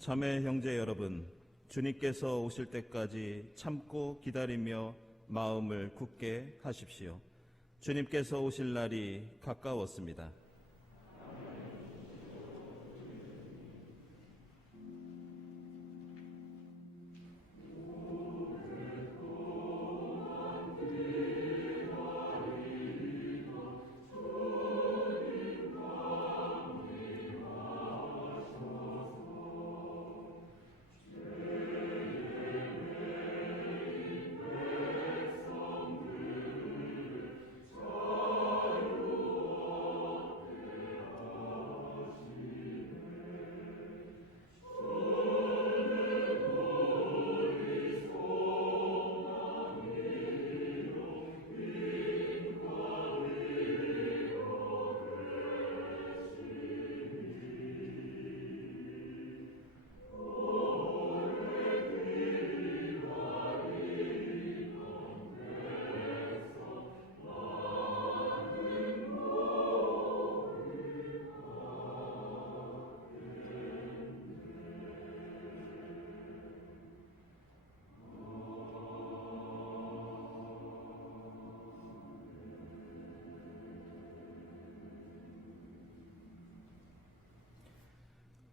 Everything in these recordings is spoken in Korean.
자매 형제 여러분, 주님께서 오실 때까지 참고 기다리며 마음을 굳게 하십시오. 주님께서 오실 날이 가까웠습니다.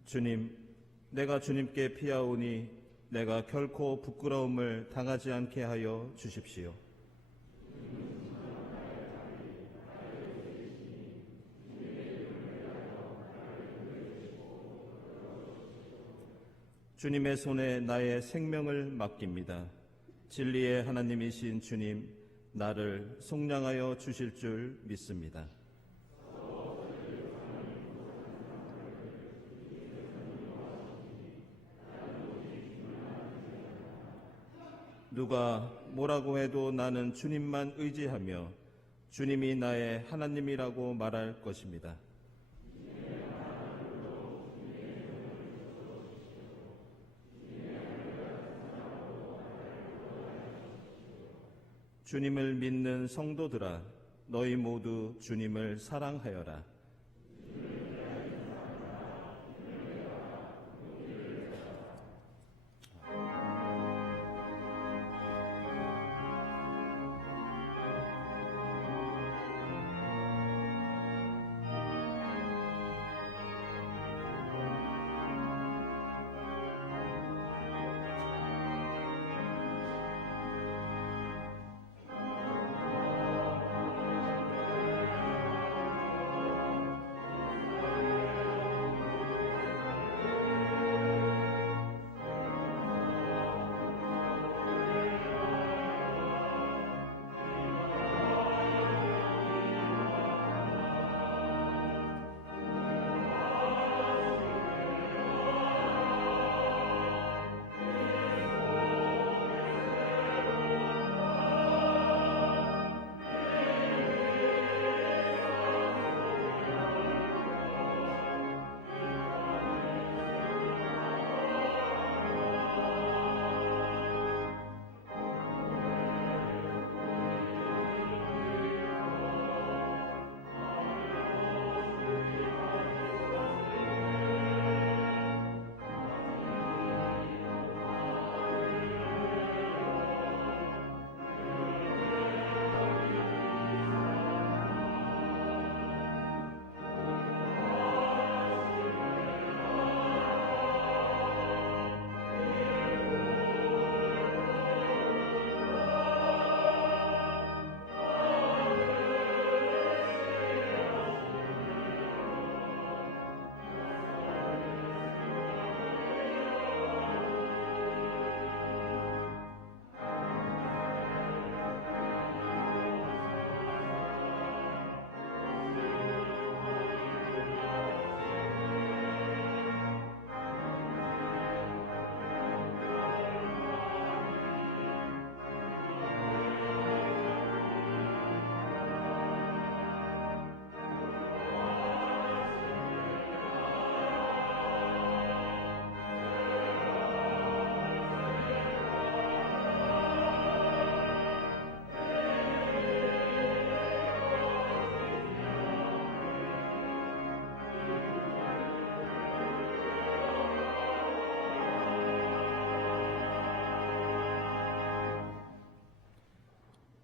주님, 내가 주님께 피하오니 내가 결코 부끄러움을 당하지 않게 하여 주십시오. 주님의 손에 나의 생명을 맡깁니다. 진리의 하나님이신 주님, 나를 속량하여 주실 줄 믿습니다. 누가 뭐라고 해도 나는 주님만 의지하며 주님이 나의 하나님이라고 말할 것입니다. 주님을 믿는 성도들아, 너희 모두 주님을 사랑하여라.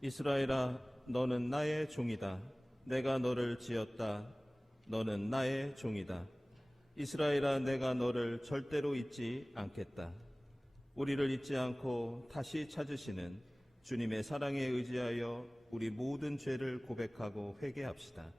이스라엘아, 너는 나의 종이다. 내가 너를 지었다. 너는 나의 종이다. 이스라엘아, 내가 너를 절대로 잊지 않겠다. 우리를 잊지 않고 다시 찾으시는 주님의 사랑에 의지하여 우리 모든 죄를 고백하고 회개합시다.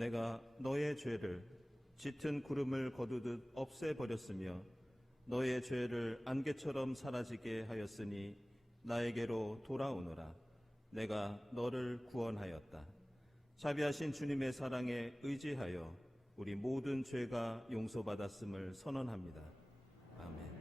내가 너의 죄를 짙은 구름을 거두듯 없애버렸으며 너의 죄를 안개처럼 사라지게 하였으니 나에게로 돌아오너라. 내가 너를 구원하였다. 자비하신 주님의 사랑에 의지하여 우리 모든 죄가 용서받았음을 선언합니다. 아멘.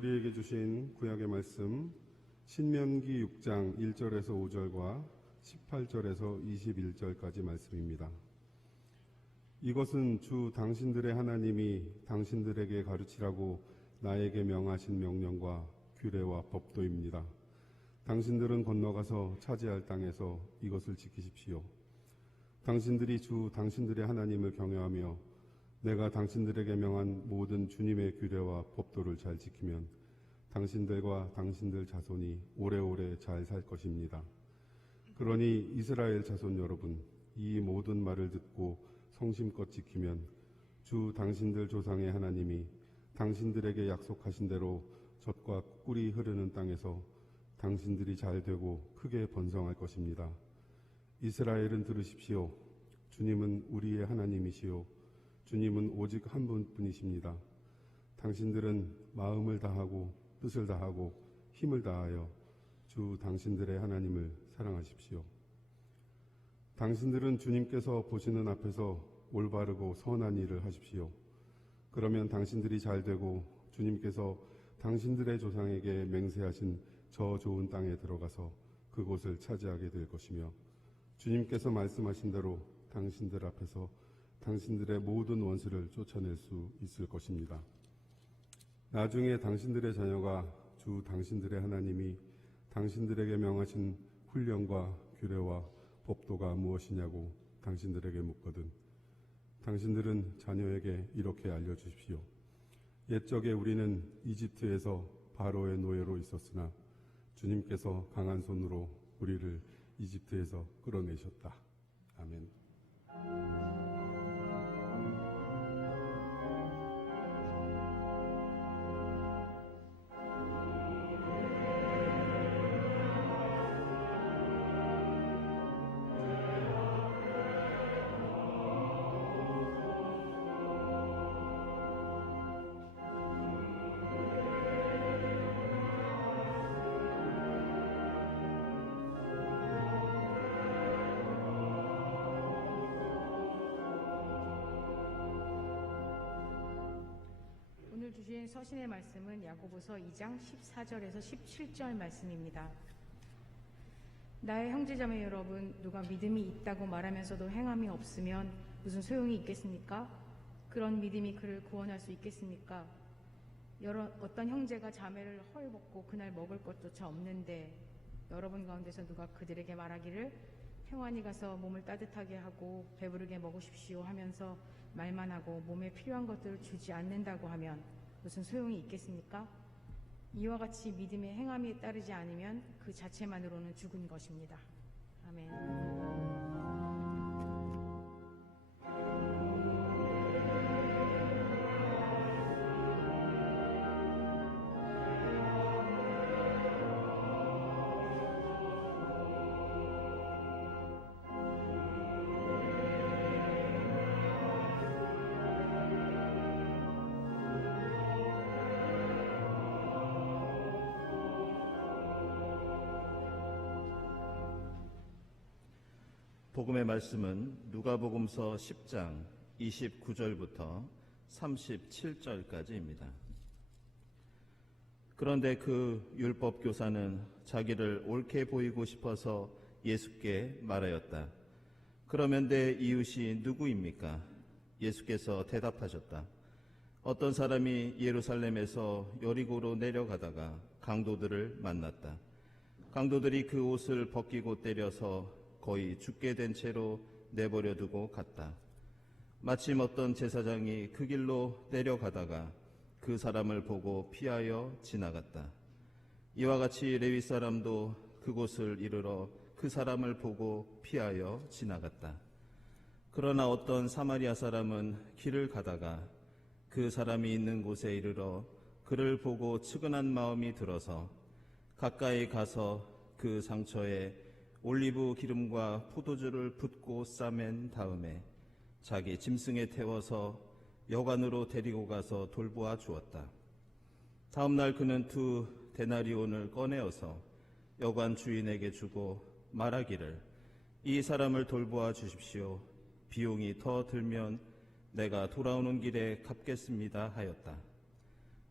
우리에게 주신 구약의 말씀 신명기 6장 1절에서 5절과 18절에서 21절까지 말씀입니다. 이것은 주 당신들의 하나님이 당신들에게 가르치라고 나에게 명하신 명령과 규례와 법도입니다. 당신들은 건너가서 차지할 땅에서 이것을 지키십시오. 당신들이 주 당신들의 하나님을 경외하며 내가 당신들에게 명한 모든 주님의 규례와 법도를 잘 지키면 당신들과 당신들 자손이 오래오래 잘 살 것입니다. 그러니 이스라엘 자손 여러분, 이 모든 말을 듣고 성심껏 지키면 주 당신들 조상의 하나님이 당신들에게 약속하신 대로 젖과 꿀이 흐르는 땅에서 당신들이 잘 되고 크게 번성할 것입니다. 이스라엘은 들으십시오. 주님은 우리의 하나님이시오. 주님은 오직 한 분뿐이십니다. 당신들은 마음을 다하고 뜻을 다하고 힘을 다하여 주 당신들의 하나님을 사랑하십시오. 당신들은 주님께서 보시는 앞에서 올바르고 선한 일을 하십시오. 그러면 당신들이 잘 되고 주님께서 당신들의 조상에게 맹세하신 저 좋은 땅에 들어가서 그곳을 차지하게 될 것이며 주님께서 말씀하신 대로 당신들 앞에서 당신들의 모든 원수를 쫓아낼 수 있을 것입니다. 나중에 당신들의 자녀가 주 당신들의 하나님이 당신들에게 명하신 훈련과 규례와 법도가 무엇이냐고 당신들에게 묻거든 당신들은 자녀에게 이렇게 알려주십시오. 옛적에 우리는 이집트에서 바로의 노예로 있었으나 주님께서 강한 손으로 우리를 이집트에서 끌어내셨다. 아멘. 주신 서신의 말씀은 야고보서 2장 14절에서 17절 말씀입니다. 나의 형제자매 여러분, 누가 믿음이 있다고 말하면서도 행함이 없으면 무슨 소용이 있겠습니까? 그런 믿음이 그를 구원할 수 있겠습니까? 어떤 형제가 자매를 헐벗고 그날 먹을 것조차 없는데 여러분 가운데서 누가 그들에게 말하기를 평안히 가서 몸을 따뜻하게 하고 배부르게 먹으십시오 하면서 말만 하고 몸에 필요한 것들을 주지 않는다고 하면 무슨 소용이 있겠습니까? 이와 같이 믿음의 행함이 따르지 않으면 그 자체만으로는 죽은 것입니다. 아멘. 복음의 말씀은 누가복음서 10장 29절부터 37절까지입니다. 그런데 그 율법 교사는 자기를 옳게 보이고 싶어서 예수께 말하였다. 그러면 내 이웃이 누구입니까? 예수께서 대답하셨다. 어떤 사람이 예루살렘에서 여리고로 내려가다가 강도들을 만났다. 강도들이 그 옷을 벗기고 때려서 거의 죽게 된 채로 내버려 두고 갔다. 마침 어떤 제사장이 그 길로 내려가다가 그 사람을 보고 피하여 지나갔다. 이와 같이 레위 사람도 그곳을 이르러 그 사람을 보고 피하여 지나갔다. 그러나 어떤 사마리아 사람은 길을 가다가 그 사람이 있는 곳에 이르러 그를 보고 측은한 마음이 들어서 가까이 가서 그 상처에 올리브 기름과 포도주를 붓고 싸맨 다음에 자기 짐승에 태워서 여관으로 데리고 가서 돌보아 주었다. 다음 날 그는 2 데나리온을 꺼내어서 여관 주인에게 주고 말하기를 이 사람을 돌보아 주십시오. 비용이 더 들면 내가 돌아오는 길에 갚겠습니다 하였다.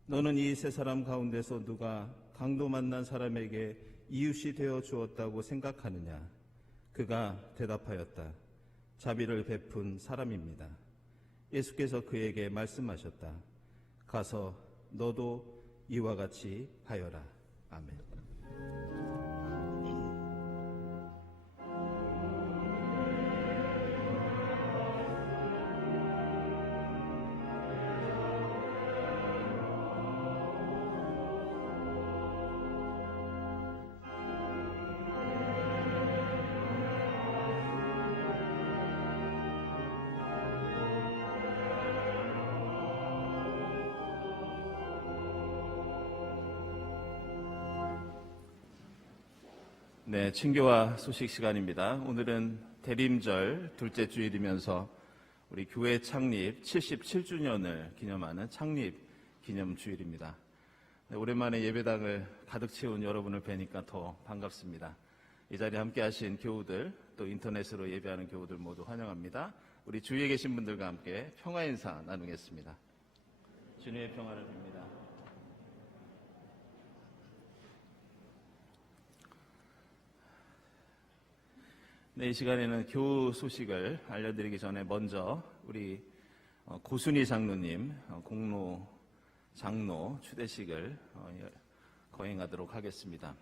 너는 이 3사람 가운데서 누가 강도 만난 사람에게 이웃이 되어 주었다고 생각하느냐? 그가 대답하였다. 자비를 베푼 사람입니다. 예수께서 그에게 말씀하셨다. 가서 너도 이와 같이 하여라. 아멘. 네, 친교와 소식 시간입니다. 오늘은 대림절 둘째 주일이면서 우리 교회 창립 77주년을 기념하는 창립 기념 주일입니다. 네, 오랜만에 예배당을 가득 채운 여러분을 뵈니까 더 반갑습니다. 이 자리에 함께 하신 교우들, 또 인터넷으로 예배하는 교우들 모두 환영합니다. 우리 주위에 계신 분들과 함께 평화 인사 나누겠습니다. 주님의 평화를 빕니다. 네, 이 시간에는 교우 소식을 알려드리기 전에 먼저 우리 고순희 장로님 공로 장로 추대식을 거행하도록 하겠습니다.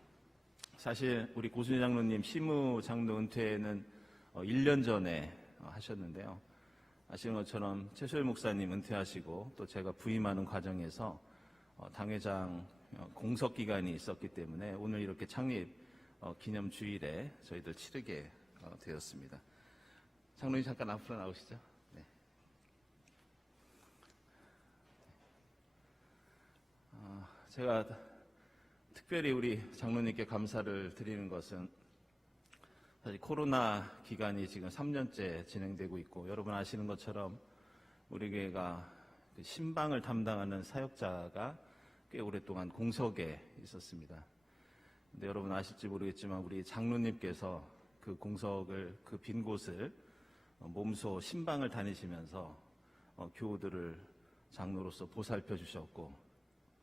사실 우리 고순희 장로님 시무 장로 은퇴는 1년 전에 하셨는데요. 아시는 것처럼 최소일 목사님 은퇴하시고 또 제가 부임하는 과정에서 당회장 공석 기간이 있었기 때문에 오늘 이렇게 창립 기념 주일에 저희들 치르게 되었습니다. 장로님 잠깐 앞으로 나오시죠. 네. 제가 특별히 우리 장로님께 감사를 드리는 것은 사실 코로나 기간이 지금 3년째 진행되고 있고 여러분 아시는 것처럼 우리 교회가 신방을 담당하는 사역자가 꽤 오랫동안 공석에 있었습니다. 근데 여러분 아실지 모르겠지만 우리 장로님께서 그 공석을 그 빈 곳을 몸소 신방을 다니시면서 교우들을 장로로서 보살펴 주셨고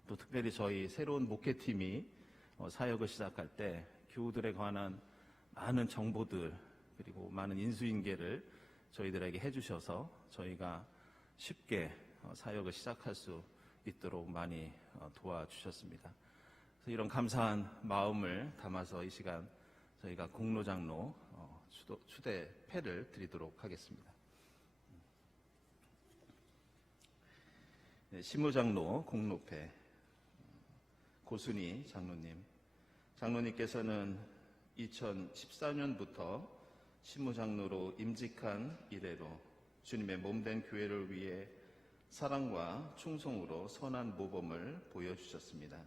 또 특별히 저희 새로운 목회팀이 사역을 시작할 때 교우들에 관한 많은 정보들 그리고 많은 인수인계를 저희들에게 해주셔서 저희가 쉽게 사역을 시작할 수 있도록 많이 도와주셨습니다. 그래서 이런 감사한 마음을 담아서 이 시간 저희가 공로장로 추대패를 드리도록 하겠습니다. 네, 시무장로 공로패 고순희 장로님께서는 2014년부터 시무장로로 임직한 이래로 주님의 몸된 교회를 위해 사랑과 충성으로 선한 모범을 보여주셨습니다.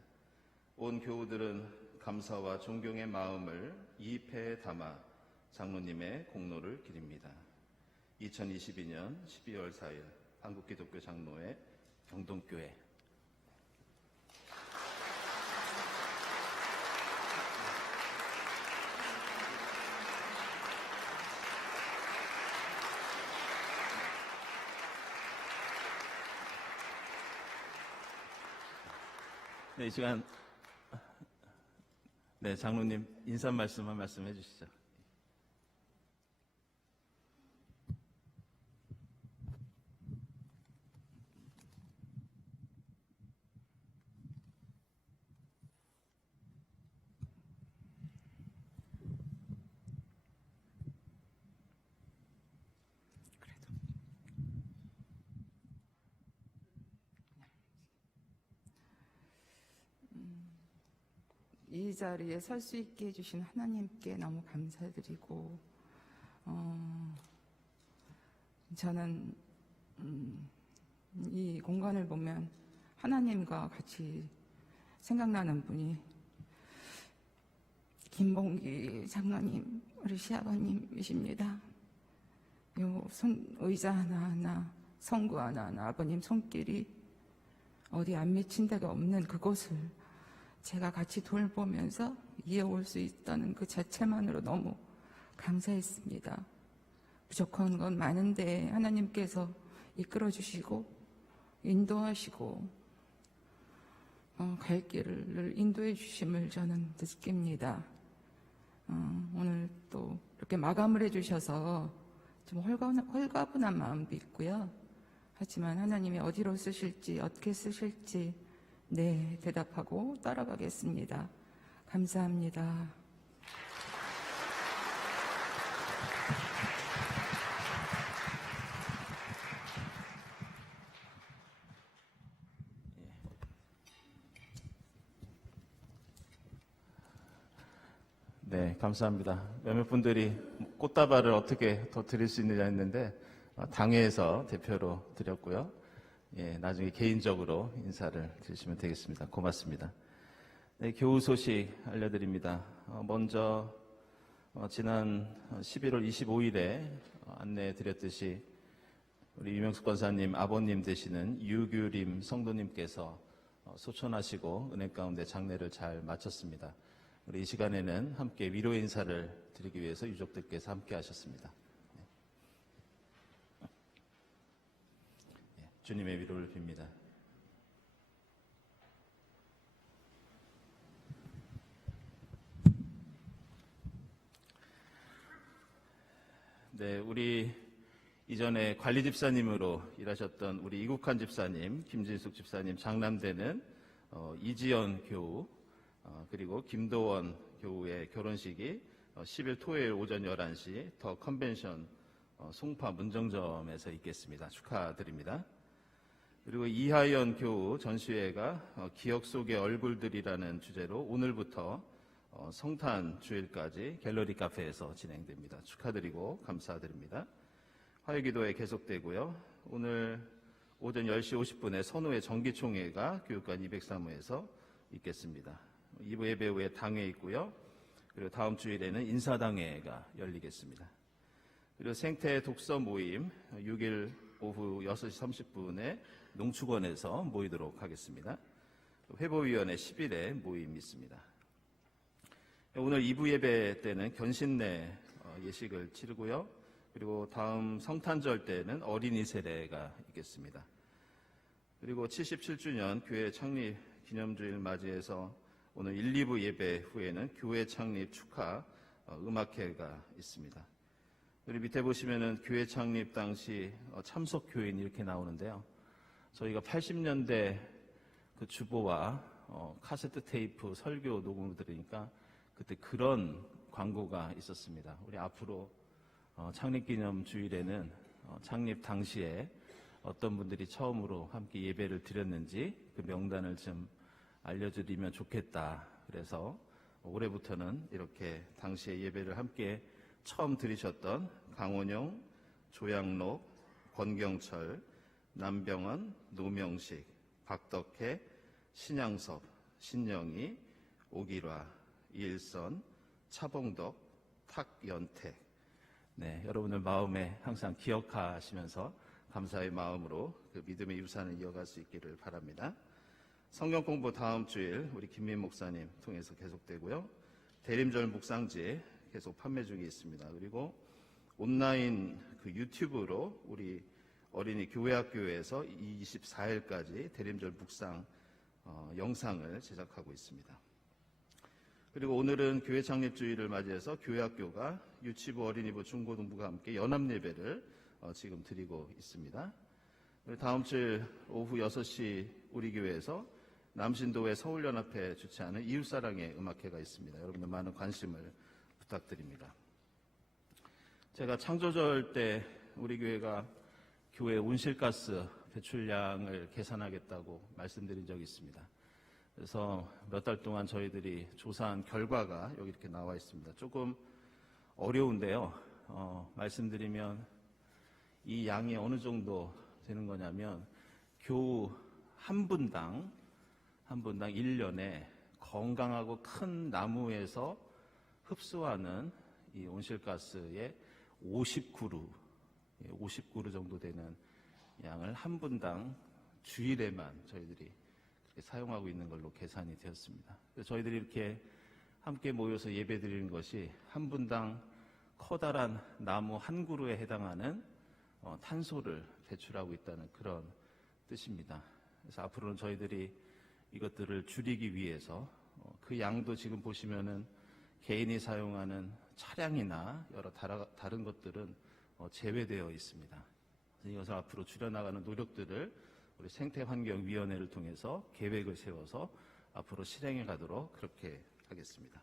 온 교우들은 감사와 존경의 마음을 이 패에 담아 장로님의 공로를 기립니다. 2022년 12월 4일 한국기독교 장로회 경동교회. 네, 이 시간 네, 장로님 인사 말씀만 말씀해 주시죠. 이 자리에 설 수 있게 해주신 하나님께 너무 감사드리고, 저는 이 공간을 보면 하나님과 같이 생각나는 분이 김봉기 장로님, 우리 시아버님이십니다. 요 의자 하나하나, 성구 하나하나 아버님 손길이 어디 안 미친 데가 없는 그곳을 제가 같이 돌보면서 이어올 수 있다는 그 자체만으로 너무 감사했습니다. 부족한 건 많은데 하나님께서 이끌어주시고 인도하시고 갈 길을 인도해 주심을 저는 느낍니다. 오늘 또 이렇게 마감을 해주셔서 좀 홀가분한 마음도 있고요. 하지만 하나님이 어디로 쓰실지 어떻게 쓰실지 네, 대답하고 따라가겠습니다. 감사합니다. 네, 감사합니다. 몇몇 분들이 꽃다발을 어떻게 더 드릴 수 있느냐 했는데 당회에서 대표로 드렸고요. 예, 나중에 개인적으로 인사를 드리시면 되겠습니다. 고맙습니다. 네, 교우 소식 알려드립니다. 먼저 지난 11월 25일에 안내해 드렸듯이 우리 유명숙 권사님 아버님 되시는 유규림 성도님께서 소천하시고 은혜 가운데 장례를 잘 마쳤습니다. 우리 이 시간에는 함께 위로의 인사를 드리기 위해서 유족들께서 함께 하셨습니다. 주님의 위로를 빕니다. 네, 우리 이전에 관리 집사님으로 일하셨던 우리 이국환 집사님, 김진숙 집사님 장남되는 이지연 교우, 그리고 김도원 교우의 결혼식이 10일 토요일 오전 11시 더 컨벤션 송파 문정점에서 있겠습니다. 축하드립니다. 그리고 이하연 교우 전시회가 기억 속의 얼굴들이라는 주제로 오늘부터 성탄 주일까지 갤러리 카페에서 진행됩니다. 축하드리고 감사드립니다. 화요기도회 계속되고요. 오늘 오전 10시 50분에 선후회 정기총회가 교육관 203호에서 있겠습니다. 2부 예배 후에 당회 있고요. 그리고 다음 주일에는 인사당회가 열리겠습니다. 그리고 생태 독서 모임 6일 오후 6시 30분에 농축원에서 모이도록 하겠습니다. 회보위원회 10일에 모임 있습니다. 오늘 2부 예배 때는 견신내 예식을 치르고요. 그리고 다음 성탄절 때는 어린이 세례가 있겠습니다. 그리고 77주년 교회 창립 기념주일 맞이해서 오늘 1, 2부 예배 후에는 교회 창립 축하 음악회가 있습니다. 우리 밑에 보시면은 교회 창립 당시 참석 교인 이렇게 나오는데요. 저희가 80년대 그 주보와 카세트 테이프 설교 녹음을 들으니까 그때 그런 광고가 있었습니다. 우리 앞으로 창립기념 주일에는 창립 당시에 어떤 분들이 처음으로 함께 예배를 드렸는지 그 명단을 좀 알려드리면 좋겠다. 그래서 올해부터는 이렇게 당시에 예배를 함께 처음 드리셨던 강원용, 조양록, 권경철, 남병원, 노명식, 박덕혜, 신양섭, 신영희, 오기라, 이일선, 차봉덕, 탁연택. 네, 여러분들 마음에 항상 기억하시면서 감사의 마음으로 그 믿음의 유산을 이어갈 수 있기를 바랍니다. 성경 공부 다음 주일 우리 김민 목사님 통해서 계속되고요. 대림절 묵상지 계속 판매 중에 있습니다. 그리고 온라인 그 유튜브로 우리 어린이 교회학교에서 24일까지 대림절 묵상 영상을 제작하고 있습니다. 그리고 오늘은 교회 창립주일을 맞이해서 교회학교가 유치부, 어린이부, 중고등부가 함께 연합예배를 지금 드리고 있습니다. 다음 주 오후 6시 우리 교회에서 남신도회 서울연합회 주최하는 이웃사랑의 음악회가 있습니다. 여러분들 많은 관심을 부탁드립니다. 제가 창조절 때 우리 교회가 교회 온실가스 배출량을 계산하겠다고 말씀드린 적이 있습니다. 그래서 몇 달 동안 저희들이 조사한 결과가 여기 이렇게 나와 있습니다. 조금 어려운데요. 말씀드리면 이 양이 어느 정도 되는 거냐면 교우 한 분당 1년에 건강하고 큰 나무에서 흡수하는 이 온실가스의 50그루 정도 되는 양을 한 분당 주일에만 저희들이 사용하고 있는 걸로 계산이 되었습니다. 저희들이 이렇게 함께 모여서 예배 드리는 것이 한 분당 커다란 나무 한 그루에 해당하는 탄소를 배출하고 있다는 그런 뜻입니다. 그래서 앞으로는 저희들이 이것들을 줄이기 위해서 그 양도 지금 보시면은 개인이 사용하는 차량이나 여러 다른 것들은 제외되어 있습니다. 이것을 앞으로 줄여나가는 노력들을 우리 생태환경위원회를 통해서 계획을 세워서 앞으로 실행해 가도록 그렇게 하겠습니다.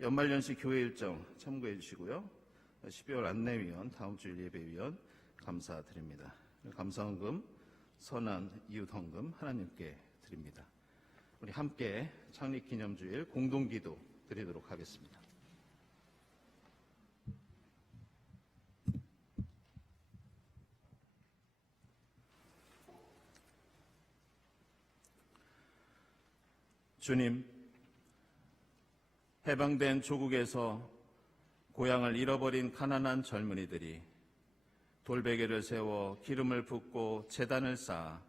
연말연시 교회 일정 참고해 주시고요. 12월 안내위원, 다음 주일 예배위원 감사드립니다. 감사헌금, 선한 이웃헌금 하나님께 드립니다. 우리 함께 창립기념주일 공동기도 드리도록 하겠습니다. 주님, 해방된 조국에서 고향을 잃어버린 가난한 젊은이들이 돌베개를 세워 기름을 붓고 제단을 쌓아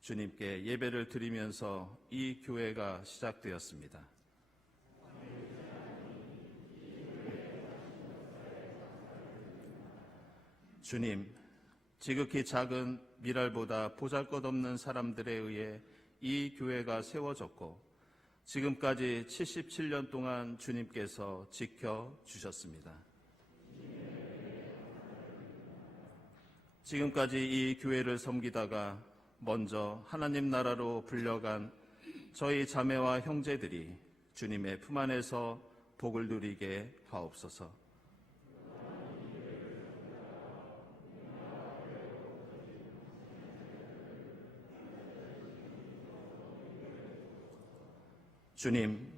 주님께 예배를 드리면서 이 교회가 시작되었습니다. 주님, 지극히 작은 미랄보다 보잘것없는 사람들에 의해 이 교회가 세워졌고 지금까지 77년 동안 주님께서 지켜주셨습니다. 지금까지 이 교회를 섬기다가 먼저 하나님 나라로 불려간 저희 자매와 형제들이 주님의 품 안에서 복을 누리게 하옵소서. 주님,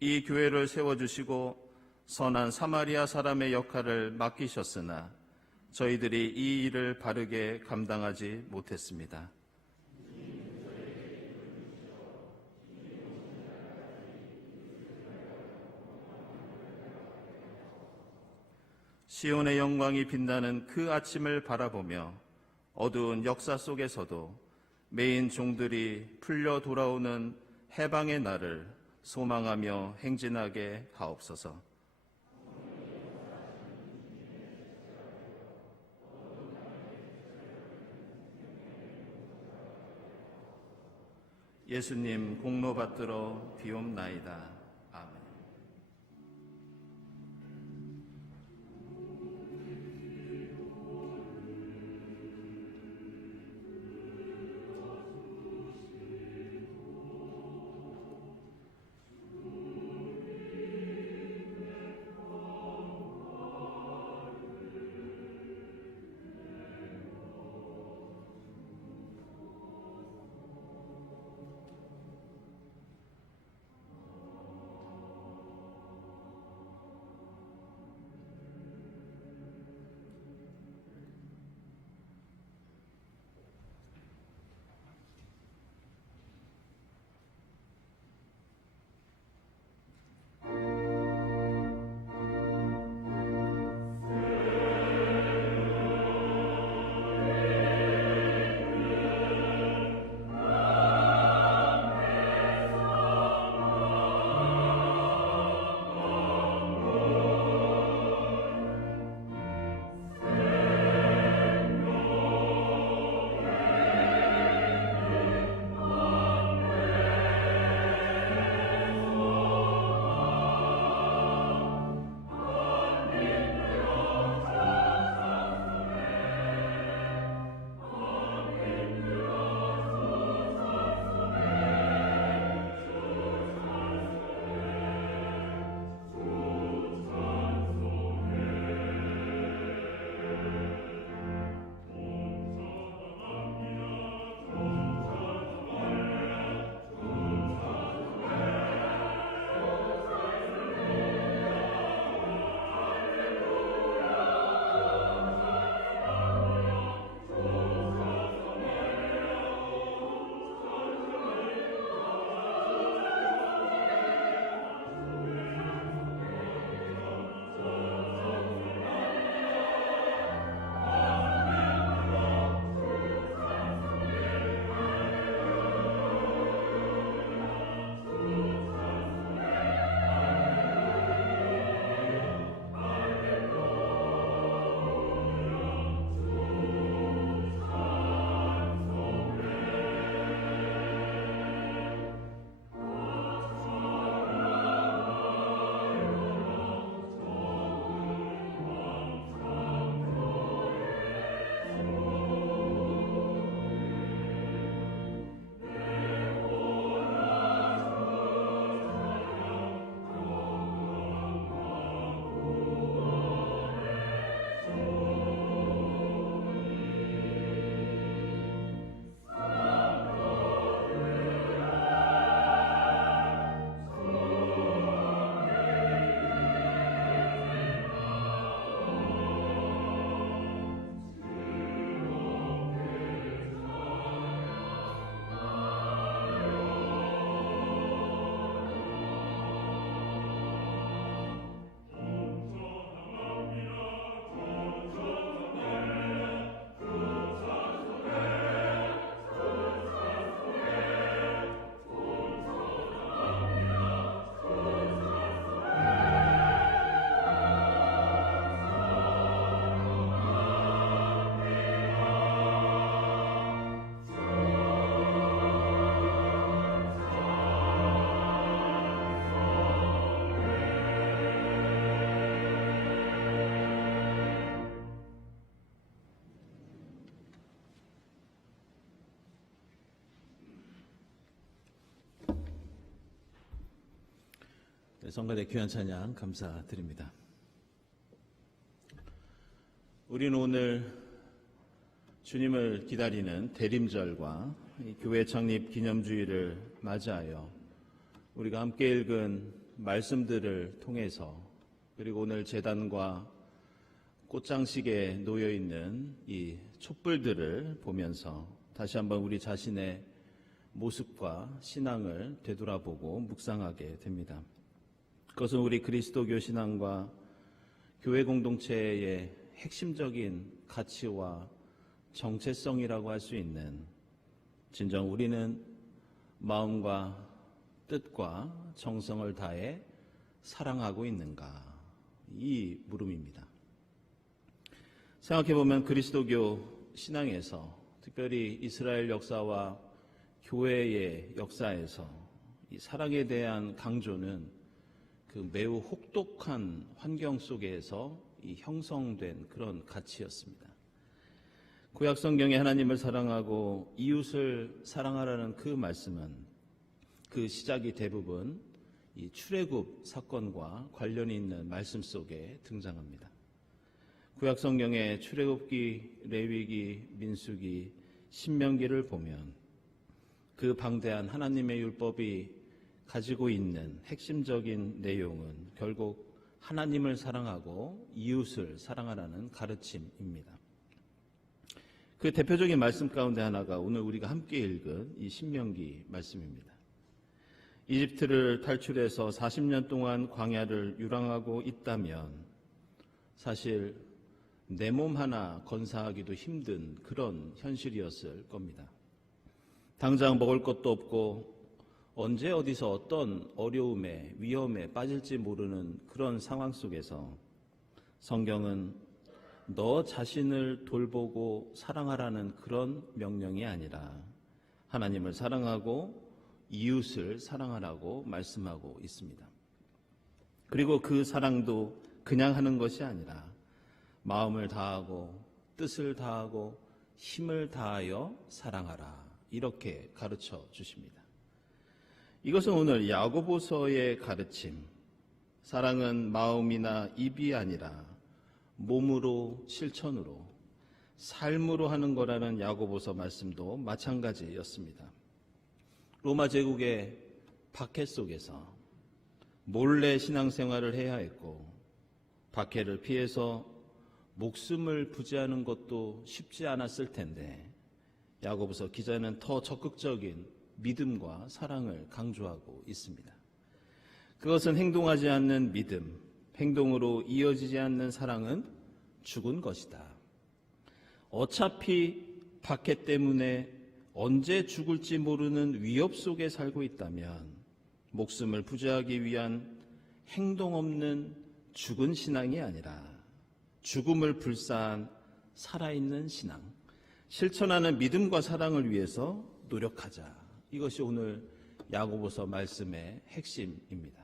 이 교회를 세워주시고 선한 사마리아 사람의 역할을 맡기셨으나 저희들이 이 일을 바르게 감당하지 못했습니다. 시온의 영광이 빛나는 그 아침을 바라보며 어두운 역사 속에서도 매인 종들이 풀려 돌아오는 해방의 날을 소망하며 행진하게 하옵소서. 예수님 공로 받들어 비옵나이다. 아멘. 성가대 귀한 찬양 감사드립니다. 우리는 오늘 주님을 기다리는 대림절과 교회 창립 기념주일을 맞이하여 우리가 함께 읽은 말씀들을 통해서 그리고 오늘 제단과 꽃장식에 놓여있는 이 촛불들을 보면서 다시 한번 우리 자신의 모습과 신앙을 되돌아보고 묵상하게 됩니다. 그것은 우리 그리스도교 신앙과 교회 공동체의 핵심적인 가치와 정체성이라고 할 수 있는 진정 우리는 마음과 뜻과 정성을 다해 사랑하고 있는가 이 물음입니다. 생각해보면 그리스도교 신앙에서 특별히 이스라엘 역사와 교회의 역사에서 이 사랑에 대한 강조는 그 매우 혹독한 환경 속에서 이 형성된 그런 가치였습니다. 구약 성경에 하나님을 사랑하고 이웃을 사랑하라는 그 말씀은 그 시작이 대부분 이 출애굽 사건과 관련이 있는 말씀 속에 등장합니다. 구약 성경의 출애굽기, 레위기, 민수기, 신명기를 보면 그 방대한 하나님의 율법이 가지고 있는 핵심적인 내용은 결국 하나님을 사랑하고 이웃을 사랑하라는 가르침입니다. 그 대표적인 말씀 가운데 하나가 오늘 우리가 함께 읽은 이 신명기 말씀입니다. 이집트를 탈출해서 40년 동안 광야를 유랑하고 있다면 사실 내 몸 하나 건사하기도 힘든 그런 현실이었을 겁니다. 당장 먹을 것도 없고 언제 어디서 어떤 어려움에 위험에 빠질지 모르는 그런 상황 속에서 성경은 너 자신을 돌보고 사랑하라는 그런 명령이 아니라 하나님을 사랑하고 이웃을 사랑하라고 말씀하고 있습니다. 그리고 그 사랑도 그냥 하는 것이 아니라 마음을 다하고 뜻을 다하고 힘을 다하여 사랑하라, 이렇게 가르쳐 주십니다. 이것은 오늘 야고보서의 가르침, 사랑은 마음이나 입이 아니라 몸으로 실천으로 삶으로 하는 거라는 야고보서 말씀도 마찬가지였습니다. 로마 제국의 박해 속에서 몰래 신앙생활을 해야 했고 박해를 피해서 목숨을 부지하는 것도 쉽지 않았을 텐데 야고보서 기자는 더 적극적인 믿음과 사랑을 강조하고 있습니다. 그것은 행동하지 않는 믿음, 행동으로 이어지지 않는 사랑은 죽은 것이다. 어차피 박해 때문에 언제 죽을지 모르는 위협 속에 살고 있다면 목숨을 부지하기 위한 행동 없는 죽은 신앙이 아니라 죽음을 불사한 살아있는 신앙, 실천하는 믿음과 사랑을 위해서 노력하자. 이것이 오늘 야고보서 말씀의 핵심입니다.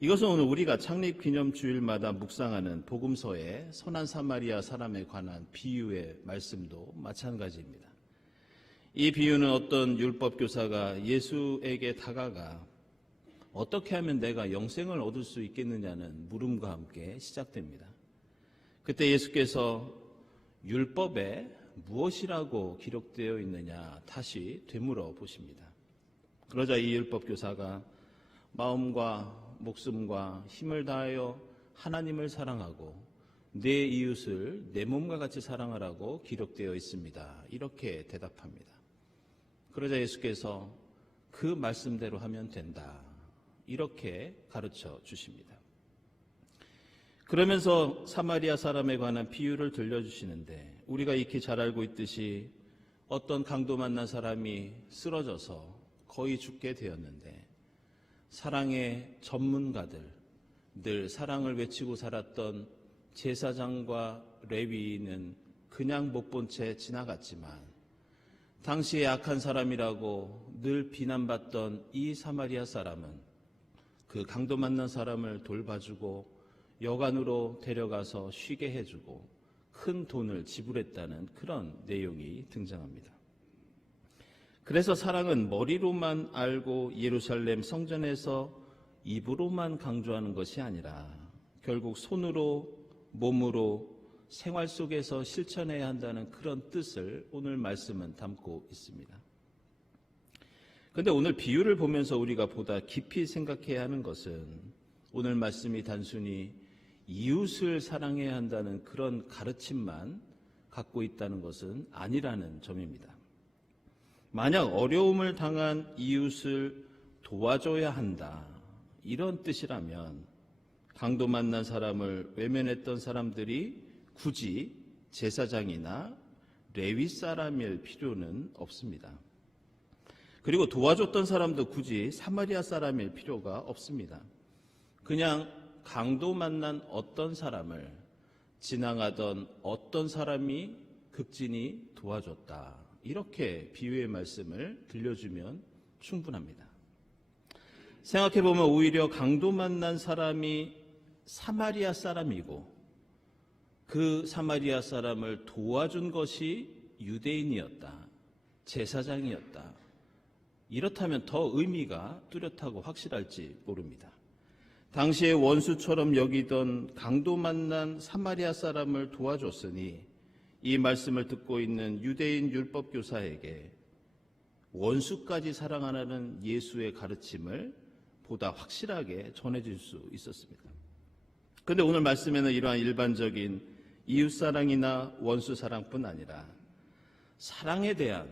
이것은 오늘 우리가 창립기념주일마다 묵상하는 복음서의 선한 사마리아 사람에 관한 비유의 말씀도 마찬가지입니다. 이 비유는 어떤 율법교사가 예수에게 다가가 어떻게 하면 내가 영생을 얻을 수 있겠느냐는 물음과 함께 시작됩니다. 그때 예수께서 율법에 무엇이라고 기록되어 있느냐 다시 되물어 보십니다. 그러자 이 율법교사가 마음과 목숨과 힘을 다하여 하나님을 사랑하고 내 이웃을 내 몸과 같이 사랑하라고 기록되어 있습니다. 이렇게 대답합니다. 그러자 예수께서 그 말씀대로 하면 된다. 이렇게 가르쳐 주십니다. 그러면서 사마리아 사람에 관한 비유를 들려주시는데 우리가 익히 잘 알고 있듯이 어떤 강도 만난 사람이 쓰러져서 거의 죽게 되었는데 사랑의 전문가들, 늘 사랑을 외치고 살았던 제사장과 레위인은 그냥 못 본 채 지나갔지만 당시에 악한 사람이라고 늘 비난받던 이 사마리아 사람은 그 강도 만난 사람을 돌봐주고 여관으로 데려가서 쉬게 해주고 큰 돈을 지불했다는 그런 내용이 등장합니다. 그래서 사랑은 머리로만 알고 예루살렘 성전에서 입으로만 강조하는 것이 아니라 결국 손으로, 몸으로 생활 속에서 실천해야 한다는 그런 뜻을 오늘 말씀은 담고 있습니다. 그런데 오늘 비유를 보면서 우리가 보다 깊이 생각해야 하는 것은 오늘 말씀이 단순히 이웃을 사랑해야 한다는 그런 가르침만 갖고 있다는 것은 아니라는 점입니다. 만약 어려움을 당한 이웃을 도와줘야 한다, 이런 뜻이라면 강도 만난 사람을 외면했던 사람들이 굳이 제사장이나 레위 사람일 필요는 없습니다. 그리고 도와줬던 사람도 굳이 사마리아 사람일 필요가 없습니다. 그냥 강도 만난 어떤 사람을 지나가던 어떤 사람이 극진히 도와줬다. 이렇게 비유의 말씀을 들려주면 충분합니다. 생각해보면 오히려 강도 만난 사람이 사마리아 사람이고 그 사마리아 사람을 도와준 것이 유대인이었다, 제사장이었다. 이렇다면 더 의미가 뚜렷하고 확실할지 모릅니다. 당시의 원수처럼 여기던 강도 만난 사마리아 사람을 도와줬으니 이 말씀을 듣고 있는 유대인 율법교사에게 원수까지 사랑하라는 예수의 가르침을 보다 확실하게 전해질 수 있었습니다. 그런데 오늘 말씀에는 이러한 일반적인 이웃사랑이나 원수사랑뿐 아니라 사랑에 대한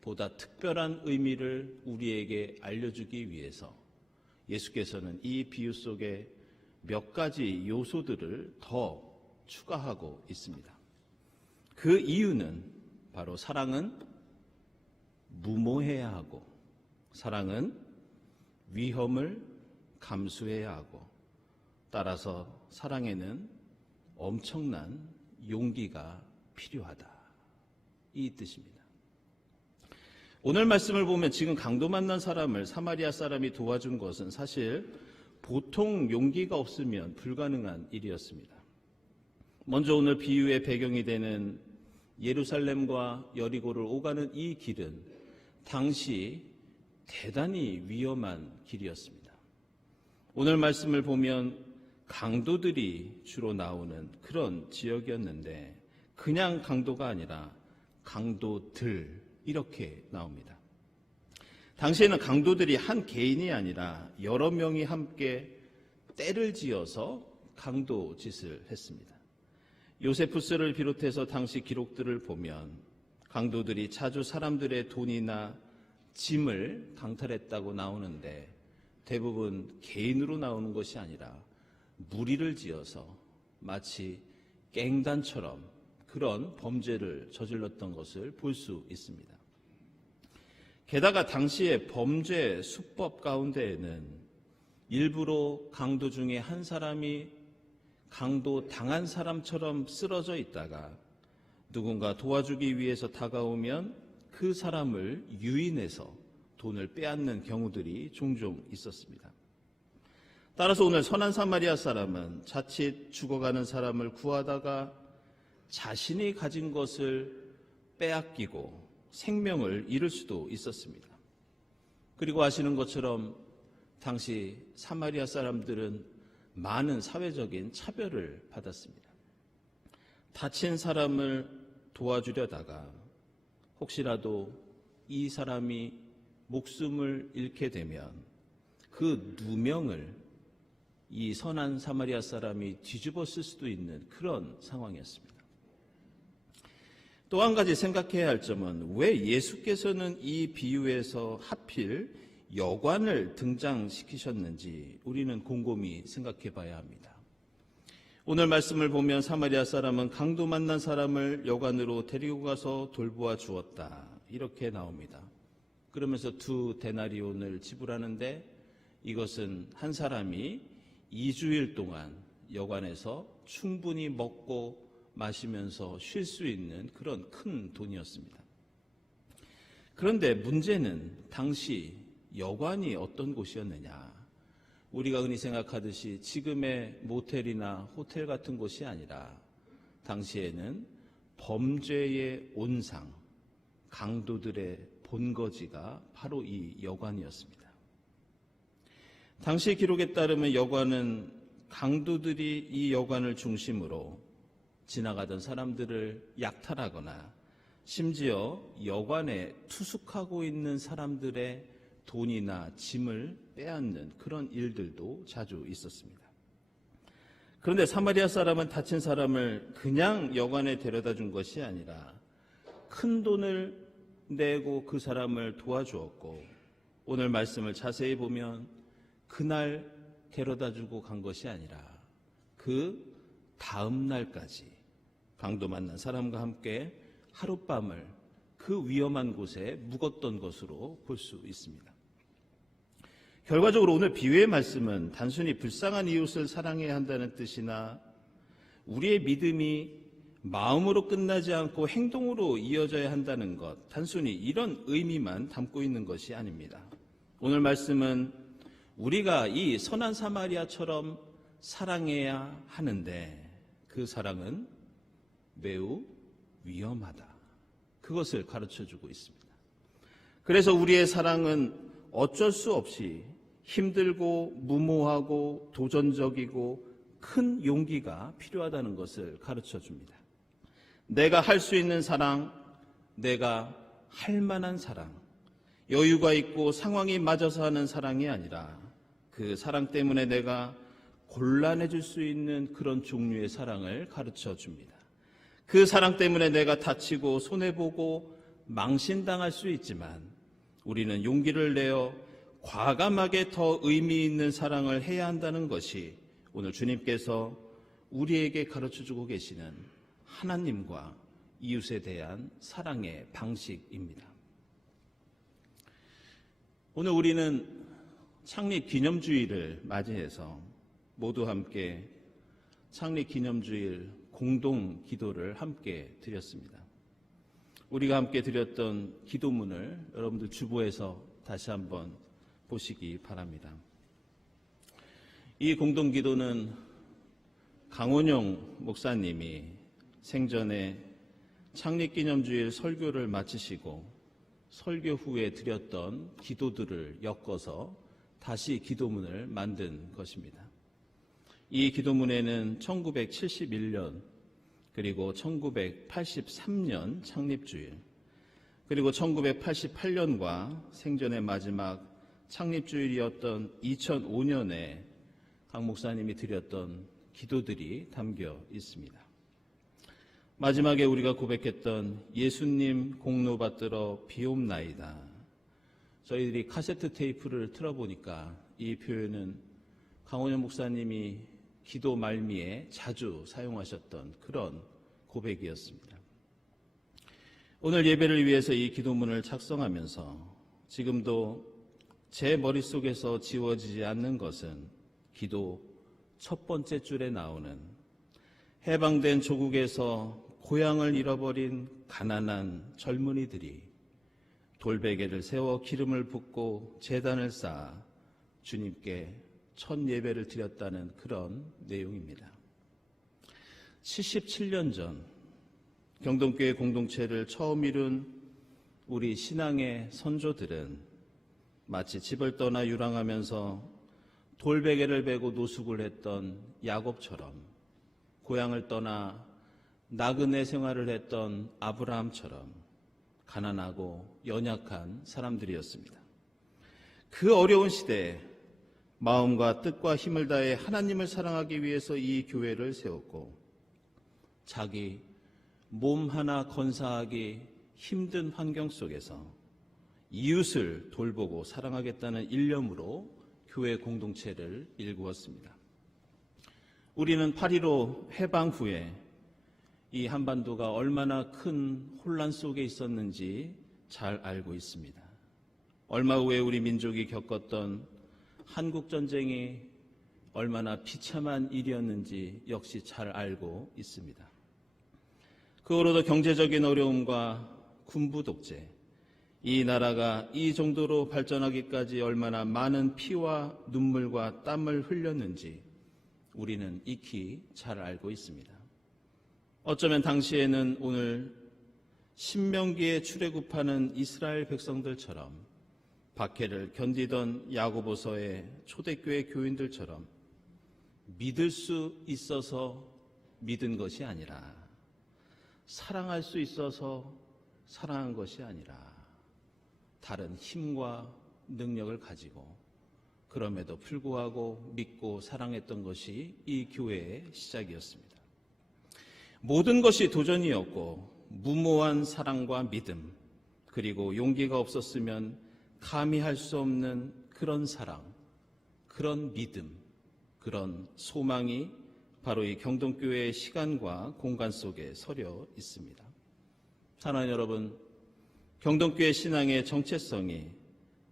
보다 특별한 의미를 우리에게 알려주기 위해서 예수께서는 이 비유 속에 몇 가지 요소들을 더 추가하고 있습니다. 그 이유는 바로 사랑은 무모해야 하고 사랑은 위험을 감수해야 하고 따라서 사랑에는 엄청난 용기가 필요하다. 이 뜻입니다. 오늘 말씀을 보면 지금 강도 만난 사람을 사마리아 사람이 도와준 것은 사실 보통 용기가 없으면 불가능한 일이었습니다. 먼저 오늘 비유의 배경이 되는 예루살렘과 여리고를 오가는 이 길은 당시 대단히 위험한 길이었습니다. 오늘 말씀을 보면 강도들이 주로 나오는 그런 지역이었는데 그냥 강도가 아니라 강도들 이렇게 나옵니다. 당시에는 강도들이 한 개인이 아니라 여러 명이 함께 떼를 지어서 강도 짓을 했습니다. 요세푸스를 비롯해서 당시 기록들을 보면 강도들이 자주 사람들의 돈이나 짐을 강탈했다고 나오는데 대부분 개인으로 나오는 것이 아니라 무리를 지어서 마치 갱단처럼 그런 범죄를 저질렀던 것을 볼 수 있습니다. 게다가 당시의 범죄 수법 가운데에는 일부러 강도 중에 한 사람이 강도 당한 사람처럼 쓰러져 있다가 누군가 도와주기 위해서 다가오면 그 사람을 유인해서 돈을 빼앗는 경우들이 종종 있었습니다. 따라서 오늘 선한 사마리아 사람은 자칫 죽어가는 사람을 구하다가 자신이 가진 것을 빼앗기고 생명을 잃을 수도 있었습니다. 그리고 아시는 것처럼 당시 사마리아 사람들은 많은 사회적인 차별을 받았습니다. 다친 사람을 도와주려다가 혹시라도 이 사람이 목숨을 잃게 되면 그 누명을 이 선한 사마리아 사람이 뒤집어 쓸 수도 있는 그런 상황이었습니다. 또 한 가지 생각해야 할 점은 왜 예수께서는 이 비유에서 하필 여관을 등장시키셨는지 우리는 곰곰이 생각해 봐야 합니다. 오늘 말씀을 보면 사마리아 사람은 강도 만난 사람을 여관으로 데리고 가서 돌보아 주었다. 이렇게 나옵니다. 그러면서 2데나리온을 지불하는데 이것은 한 사람이 2주일 동안 여관에서 충분히 먹고 마시면서 쉴 수 있는 그런 큰 돈이었습니다. 그런데 문제는 당시 여관이 어떤 곳이었느냐. 우리가 흔히 생각하듯이 지금의 모텔이나 호텔 같은 곳이 아니라 당시에는 범죄의 온상, 강도들의 본거지가 바로 이 여관이었습니다. 당시 기록에 따르면 여관은 강도들이 이 여관을 중심으로 지나가던 사람들을 약탈하거나 심지어 여관에 투숙하고 있는 사람들의 돈이나 짐을 빼앗는 그런 일들도 자주 있었습니다. 그런데 사마리아 사람은 다친 사람을 그냥 여관에 데려다 준 것이 아니라 큰 돈을 내고 그 사람을 도와주었고 오늘 말씀을 자세히 보면 그날 데려다 주고 간 것이 아니라 그 다음 날까지 강도 만난 사람과 함께 하룻밤을 그 위험한 곳에 묵었던 것으로 볼 수 있습니다. 결과적으로 오늘 비유의 말씀은 단순히 불쌍한 이웃을 사랑해야 한다는 뜻이나 우리의 믿음이 마음으로 끝나지 않고 행동으로 이어져야 한다는 것, 단순히 이런 의미만 담고 있는 것이 아닙니다. 오늘 말씀은 우리가 이 선한 사마리아처럼 사랑해야 하는데 그 사랑은 매우 위험하다. 그것을 가르쳐주고 있습니다. 그래서 우리의 사랑은 어쩔 수 없이 힘들고 무모하고 도전적이고 큰 용기가 필요하다는 것을 가르쳐줍니다. 내가 할 수 있는 사랑, 내가 할 만한 사랑, 여유가 있고 상황이 맞아서 하는 사랑이 아니라 그 사랑 때문에 내가 곤란해질 수 있는 그런 종류의 사랑을 가르쳐줍니다. 그 사랑 때문에 내가 다치고 손해보고 망신당할 수 있지만 우리는 용기를 내어 과감하게 더 의미 있는 사랑을 해야 한다는 것이 오늘 주님께서 우리에게 가르쳐주고 계시는 하나님과 이웃에 대한 사랑의 방식입니다. 오늘 우리는 창립기념주일을 맞이해서 모두 함께 창립기념주일 공동 기도를 함께 드렸습니다. 우리가 함께 드렸던 기도문을 여러분들 주보에서 다시 한번 보시기 바랍니다. 이 공동 기도는 강원영 목사님이 생전에 창립기념주일 설교를 마치시고 설교 후에 드렸던 기도들을 엮어서 다시 기도문을 만든 것입니다. 이 기도문에는 1971년 그리고 1983년 창립주일 그리고 1988년과 생전의 마지막 창립주일이었던 2005년에 강 목사님이 드렸던 기도들이 담겨 있습니다. 마지막에 우리가 고백했던 예수님 공로 받들어 비옵나이다. 저희들이 카세트 테이프를 틀어보니까 이 표현은 강원현 목사님이 기도 말미에 자주 사용하셨던 그런 고백이었습니다. 오늘 예배를 위해서 이 기도문을 작성하면서 지금도 제 머릿속에서 지워지지 않는 것은 기도 첫 번째 줄에 나오는 해방된 조국에서 고향을 잃어버린 가난한 젊은이들이 돌베개를 세워 기름을 붓고 제단을 쌓아 주님께 첫 예배를 드렸다는 그런 내용입니다. 77년 전 경동교회 공동체를 처음 이룬 우리 신앙의 선조들은 마치 집을 떠나 유랑하면서 돌베개를 베고 노숙을 했던 야곱처럼 고향을 떠나 나그네 생활을 했던 아브라함처럼 가난하고 연약한 사람들이었습니다. 그 어려운 시대에 마음과 뜻과 힘을 다해 하나님을 사랑하기 위해서 이 교회를 세웠고 자기 몸 하나 건사하기 힘든 환경 속에서 이웃을 돌보고 사랑하겠다는 일념으로 교회 공동체를 일구었습니다. 우리는 8.15 해방 후에 이 한반도가 얼마나 큰 혼란 속에 있었는지 잘 알고 있습니다. 얼마 후에 우리 민족이 겪었던 한국전쟁이 얼마나 비참한 일이었는지 역시 잘 알고 있습니다. 그 후로도 경제적인 어려움과 군부 독재, 이 나라가 이 정도로 발전하기까지 얼마나 많은 피와 눈물과 땀을 흘렸는지 우리는 익히 잘 알고 있습니다. 어쩌면 당시에는 오늘 신명기에 출애굽하는 이스라엘 백성들처럼 박해를 견디던 야고보서의 초대교회 교인들처럼 믿을 수 있어서 믿은 것이 아니라 사랑할 수 있어서 사랑한 것이 아니라 다른 힘과 능력을 가지고 그럼에도 불구하고 믿고 사랑했던 것이 이 교회의 시작이었습니다. 모든 것이 도전이었고 무모한 사랑과 믿음 그리고 용기가 없었으면 감히 할 수 없는 그런 사랑, 그런 믿음, 그런 소망이 바로 이 경동교회의 시간과 공간 속에 서려 있습니다. 사랑하는 여러분, 경동교회 신앙의 정체성이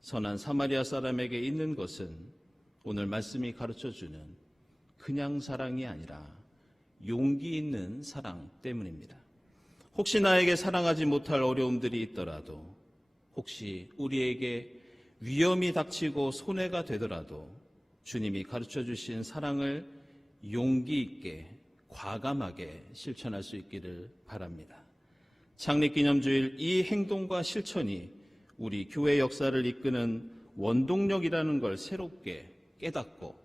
선한 사마리아 사람에게 있는 것은 오늘 말씀이 가르쳐주는 그냥 사랑이 아니라 용기 있는 사랑 때문입니다. 혹시 나에게 사랑하지 못할 어려움들이 있더라도, 혹시 우리에게 위험이 닥치고 손해가 되더라도 주님이 가르쳐 주신 사랑을 용기 있게 과감하게 실천할 수 있기를 바랍니다. 창립기념주일 이 행동과 실천이 우리 교회 역사를 이끄는 원동력이라는 걸 새롭게 깨닫고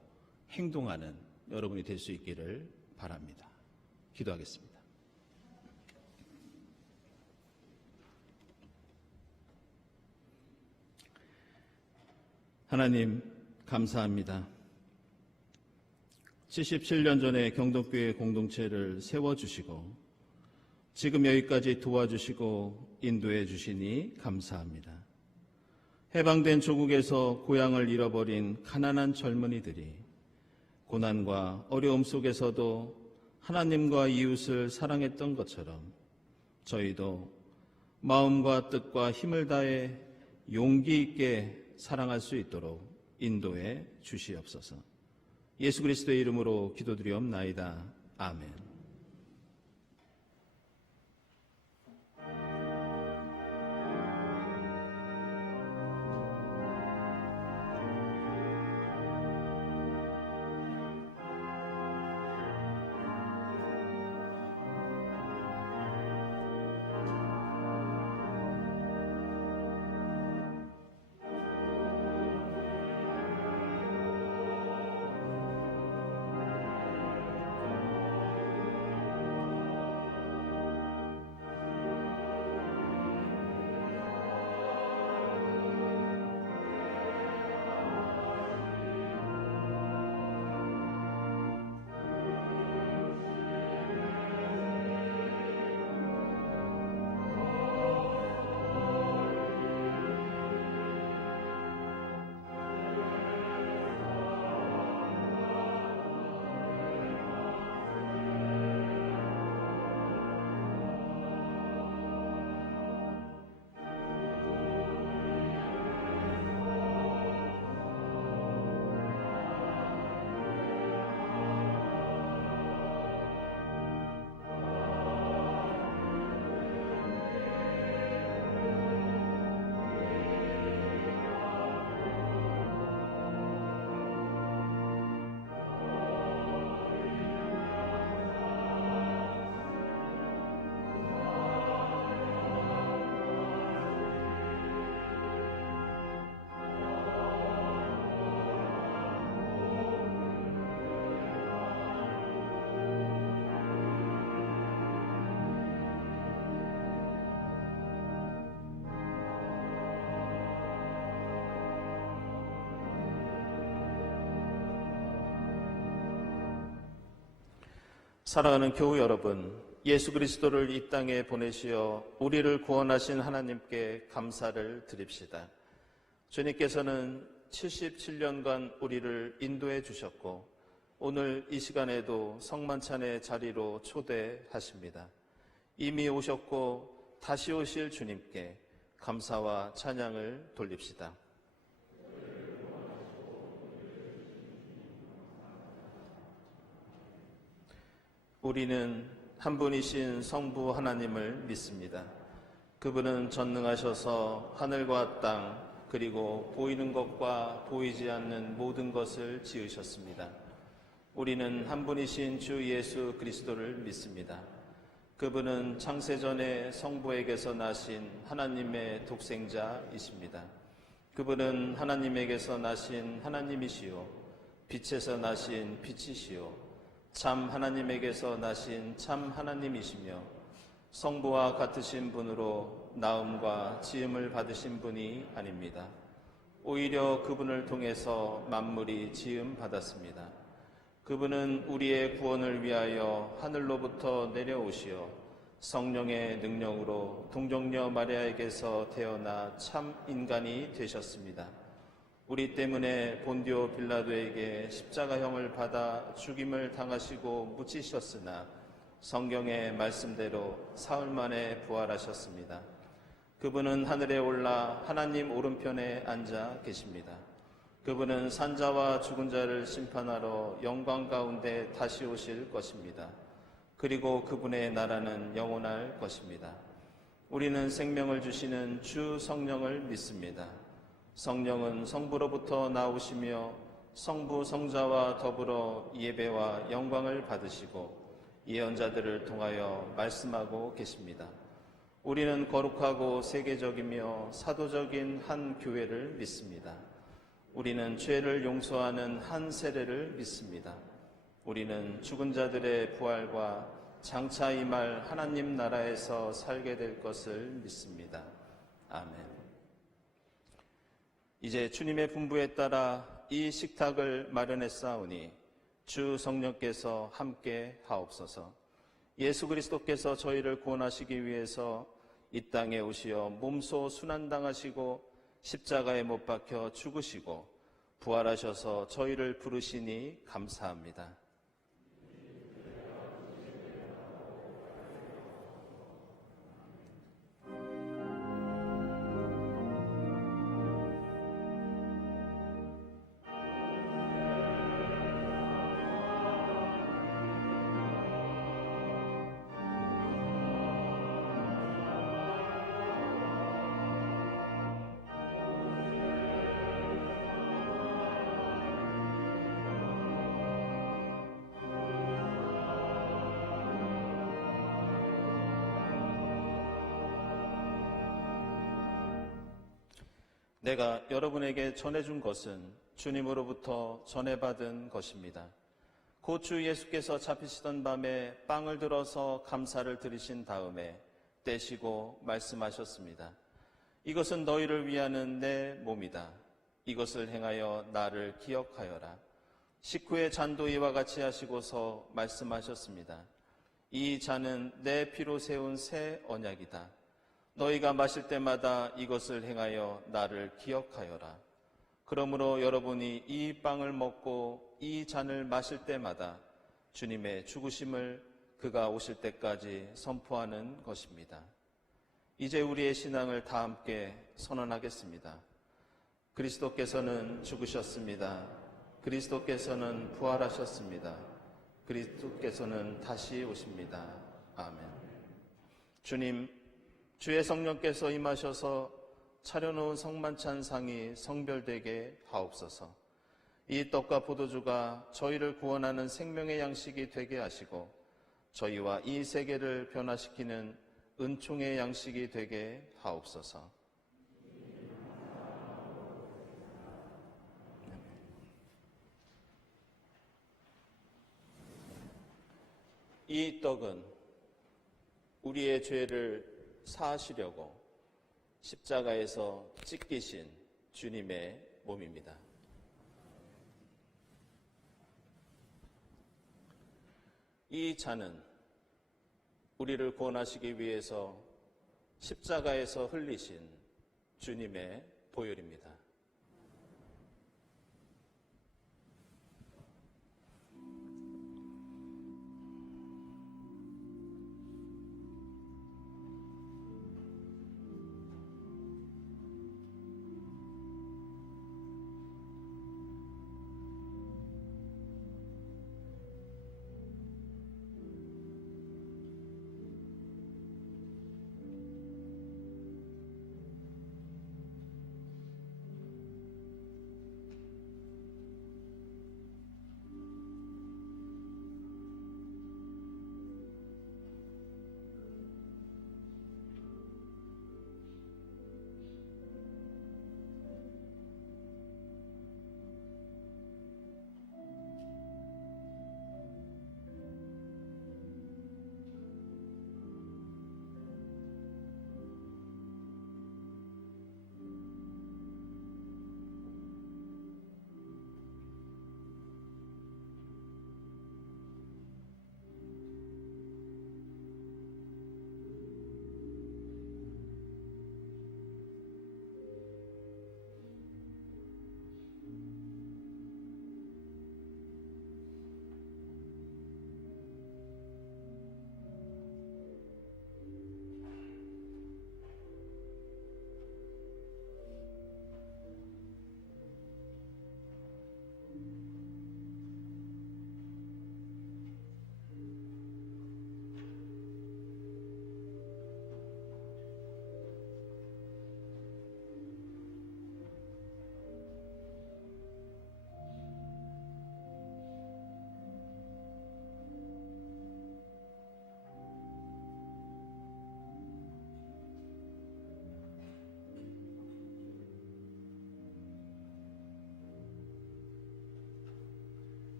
행동하는 여러분이 될 수 있기를 바랍니다. 기도하겠습니다. 하나님, 감사합니다. 77년 전에 경동교회 공동체를 세워주시고 지금 여기까지 도와주시고 인도해 주시니 감사합니다. 해방된 조국에서 고향을 잃어버린 가난한 젊은이들이 고난과 어려움 속에서도 하나님과 이웃을 사랑했던 것처럼 저희도 마음과 뜻과 힘을 다해 용기 있게 사랑할 수 있도록 인도해 주시옵소서. 예수 그리스도의 이름으로 기도드리옵나이다. 아멘. 사랑하는 교우 여러분, 예수 그리스도를 이 땅에 보내시어 우리를 구원하신 하나님께 감사를 드립시다. 주님께서는 77년간 우리를 인도해 주셨고 오늘 이 시간에도 성만찬의 자리로 초대하십니다. 이미 오셨고 다시 오실 주님께 감사와 찬양을 돌립시다. 우리는 한 분이신 성부 하나님을 믿습니다. 그분은 전능하셔서 하늘과 땅 그리고 보이는 것과 보이지 않는 모든 것을 지으셨습니다. 우리는 한 분이신 주 예수 그리스도를 믿습니다. 그분은 창세전에 성부에게서 나신 하나님의 독생자이십니다. 그분은 하나님에게서 나신 하나님이시요 빛에서 나신 빛이시요 참 하나님에게서 나신 참 하나님이시며 성부와 같으신 분으로 나음과 지음을 받으신 분이 아닙니다. 오히려 그분을 통해서 만물이 지음 받았습니다. 그분은 우리의 구원을 위하여 하늘로부터 내려오시어 성령의 능력으로 동정녀 마리아에게서 태어나 참 인간이 되셨습니다. 우리 때문에 본디오 빌라도에게 십자가형을 받아 죽임을 당하시고 묻히셨으나 성경의 말씀대로 사흘 만에 부활하셨습니다. 그분은 하늘에 올라 하나님 오른편에 앉아 계십니다. 그분은 산자와 죽은 자를 심판하러 영광 가운데 다시 오실 것입니다. 그리고 그분의 나라는 영원할 것입니다. 우리는 생명을 주시는 주 성령을 믿습니다. 성령은 성부로부터 나오시며 성부 성자와 더불어 예배와 영광을 받으시고 예언자들을 통하여 말씀하고 계십니다. 우리는 거룩하고 세계적이며 사도적인 한 교회를 믿습니다. 우리는 죄를 용서하는 한 세례를 믿습니다. 우리는 죽은 자들의 부활과 장차 임할 하나님 나라에서 살게 될 것을 믿습니다. 아멘. 이제 주님의 분부에 따라 이 식탁을 마련했사오니 주 성령께서 함께 하옵소서. 예수 그리스도께서 저희를 구원하시기 위해서 이 땅에 오시어 몸소 순환당하시고 십자가에 못 박혀 죽으시고 부활하셔서 저희를 부르시니 감사합니다. 내가 여러분에게 전해준 것은 주님으로부터 전해받은 것입니다. 곧 주 예수께서 잡히시던 밤에 빵을 들어서 감사를 드리신 다음에 떼시고 말씀하셨습니다. 이것은 너희를 위하는 내 몸이다. 이것을 행하여 나를 기억하여라. 식후에 잔도 이와 같이 하시고서 말씀하셨습니다. 이 잔은 내 피로 세운 새 언약이다. 너희가 마실 때마다 이것을 행하여 나를 기억하여라. 그러므로 여러분이 이 빵을 먹고 이 잔을 마실 때마다 주님의 죽으심을 그가 오실 때까지 선포하는 것입니다. 이제 우리의 신앙을 다 함께 선언하겠습니다. 그리스도께서는 죽으셨습니다. 그리스도께서는 부활하셨습니다. 그리스도께서는 다시 오십니다. 아멘. 주님, 주의 성령께서 임하셔서 차려놓은 성만찬상이 성별되게 하옵소서. 이 떡과 포도주가 저희를 구원하는 생명의 양식이 되게 하시고 저희와 이 세계를 변화시키는 은총의 양식이 되게 하옵소서. 이 떡은 우리의 죄를 사하시려고 십자가에서 찢기신 주님의 몸입니다. 이 잔은 우리를 구원하시기 위해서 십자가에서 흘리신 주님의 보혈입니다.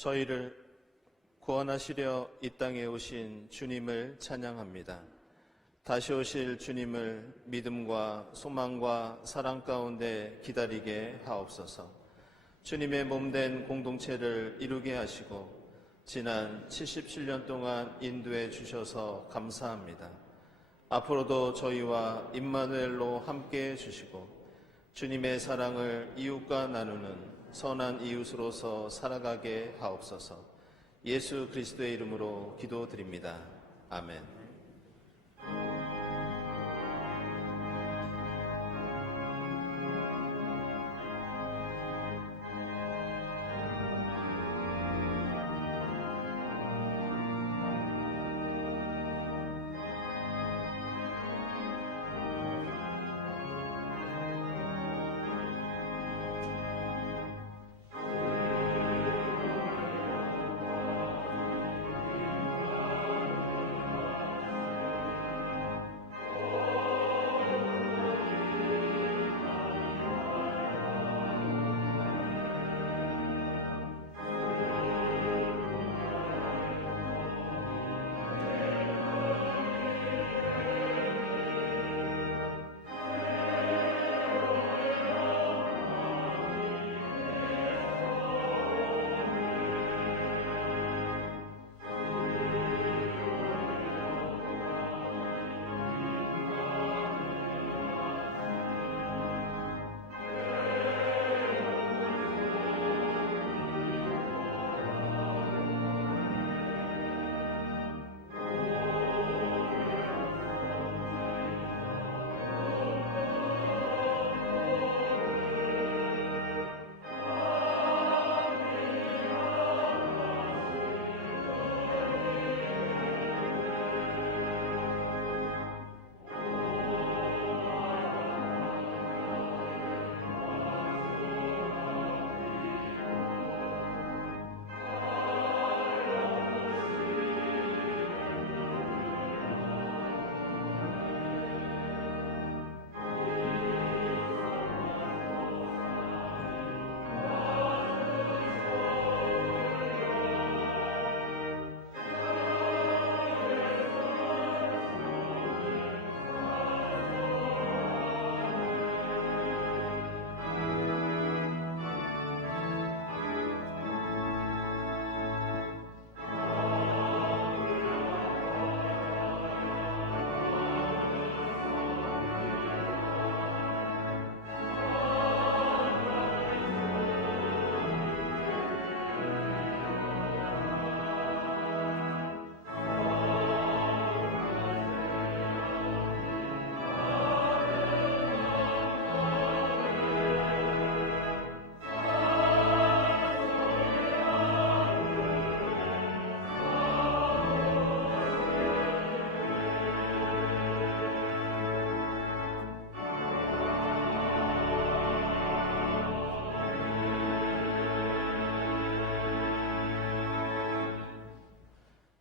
저희를 구원하시려 이 땅에 오신 주님을 찬양합니다. 다시 오실 주님을 믿음과 소망과 사랑 가운데 기다리게 하옵소서. 주님의 몸된 공동체를 이루게 하시고 지난 77년 동안 인도해 주셔서 감사합니다. 앞으로도 저희와 임마누엘로 함께해 주시고 주님의 사랑을 이웃과 나누는 선한 이웃으로서 살아가게 하옵소서. 예수 그리스도의 이름으로 기도드립니다. 아멘.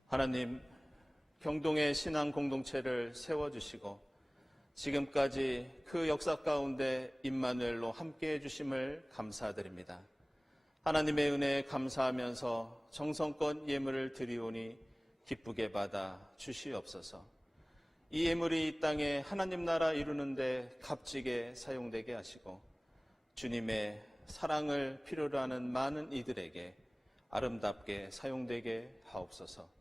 하나님, 경동의 신앙 공동체를 세워주시고 지금까지 그 역사 가운데 임마누엘로 함께해 주심을 감사드립니다. 하나님의 은혜에 감사하면서 정성껏 예물을 드리오니 기쁘게 받아 주시옵소서. 이 예물이 이 땅에 하나님 나라 이루는데 값지게 사용되게 하시고 주님의 사랑을 필요로 하는 많은 이들에게 아름답게 사용되게 하옵소서.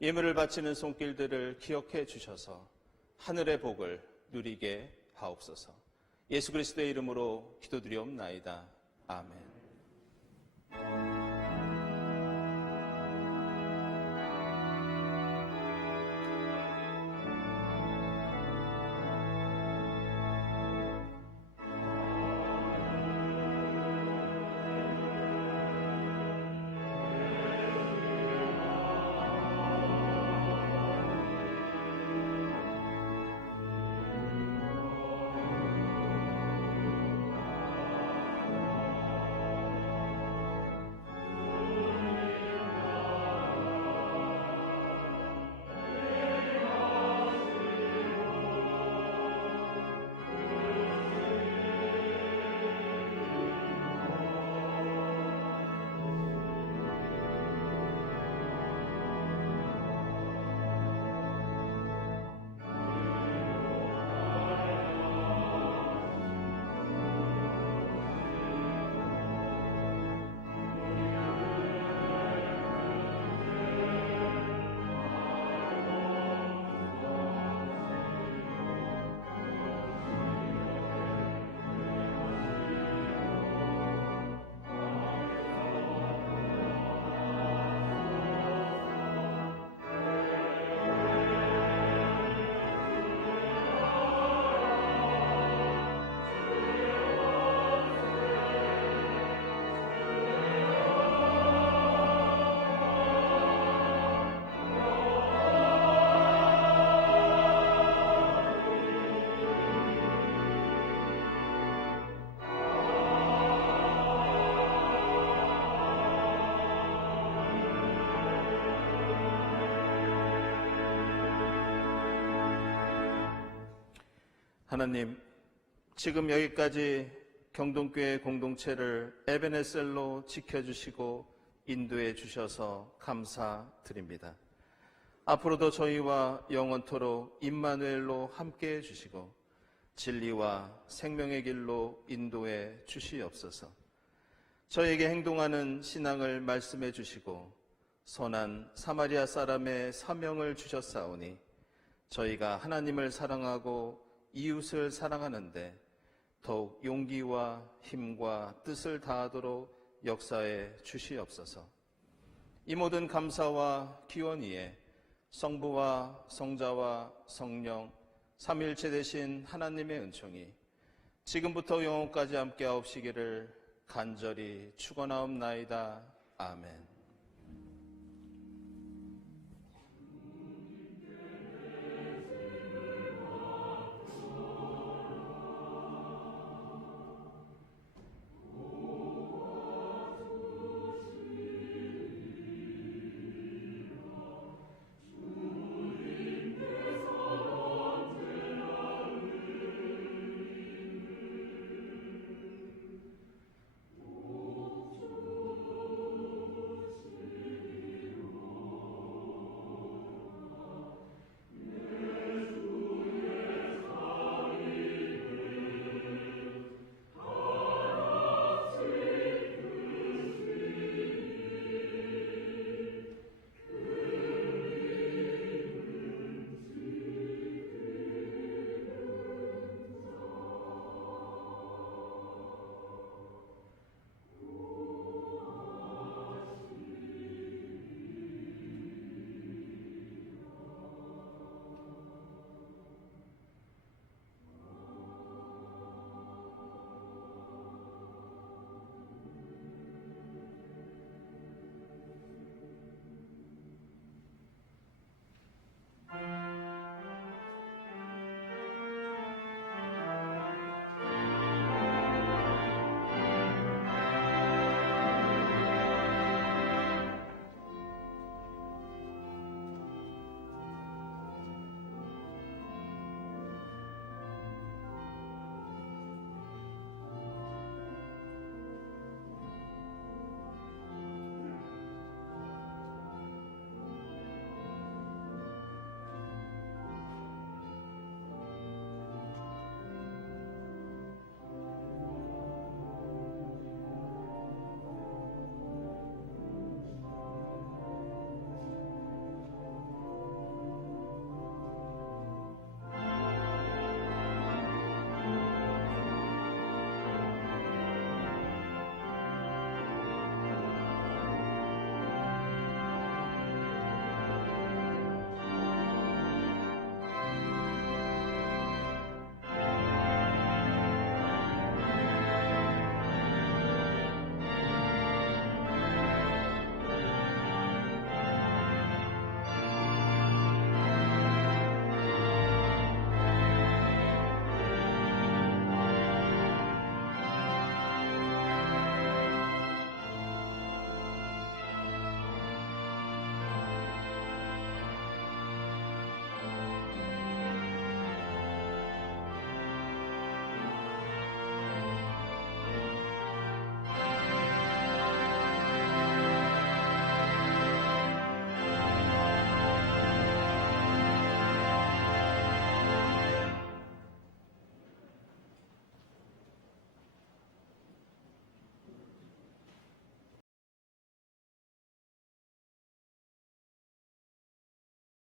예물을 바치는 손길들을 기억해 주셔서 하늘의 복을 누리게 하옵소서. 예수 그리스도의 이름으로 기도드리옵나이다. 아멘. 하나님, 지금 여기까지 경동교회 공동체를 에베네셀로 지켜주시고 인도해 주셔서 감사드립니다. 앞으로도 저희와 영원토록 임마누엘로 함께해 주시고 진리와 생명의 길로 인도해 주시옵소서. 저에게 행동하는 신앙을 말씀해 주시고 선한 사마리아 사람의 사명을 주셨사오니 저희가 하나님을 사랑하고 이웃을 사랑하는데 더욱 용기와 힘과 뜻을 다하도록 역사해 주시옵소서. 이 모든 감사와 기원이에 성부와 성자와 성령 삼위일체 되신 하나님의 은총이 지금부터 영원까지 함께 하옵시기를 간절히 축원하옵나이다. 아멘.